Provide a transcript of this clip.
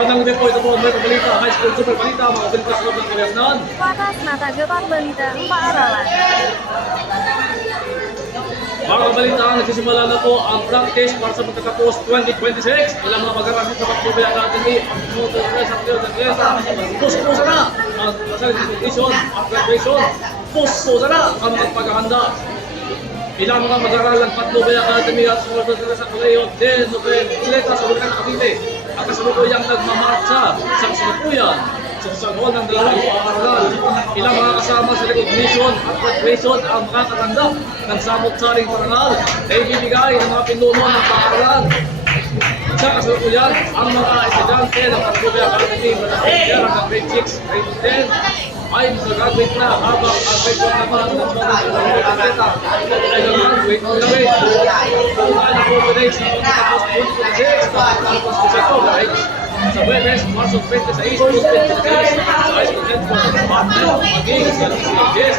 Kaunang depo, ito po ang may pabalita, high school super balita, mga balita sa loob ng Koreanan. Wakas natagapang balita paaralan. Mga kabalitaan, nagsisimula na po ang practice para sa pagkatapos 2026. Ilang mga mag-arasyon sa Pagtubay Academy, ang Motor Resa, Cleo de Resa, puso na ang graduation, ang graduation, puso na ang magpaghahanda. Ilang mga mag-aralang Patnubay Academy at Motor Resa, Cleo de Resa sa Bulacan, Cavite. Ang kasalukuyang nagmamarcha sa kasalukuyan sa sasagot ng dalawang paaralan. Ilang mga kasama sa recognition at graduation ang makakatanggap ng samot-saring parangal na ibibigay ng mga pinuno ng paaralan. Sa kasalukuyan, ang mga estudyante ng Patnubay Academy mula sa ng grade 6, grade 10 ay mag-graduate na habang ang grade 1 naman ng mga pagkakita ay mag-graduate na rin. Kung ay na-coordinate sa pagkatapos 2026 na pagkatapos ko sa college, sa Webes, Marso 26, 2026, sa High School Network Department, maging sa DCHS,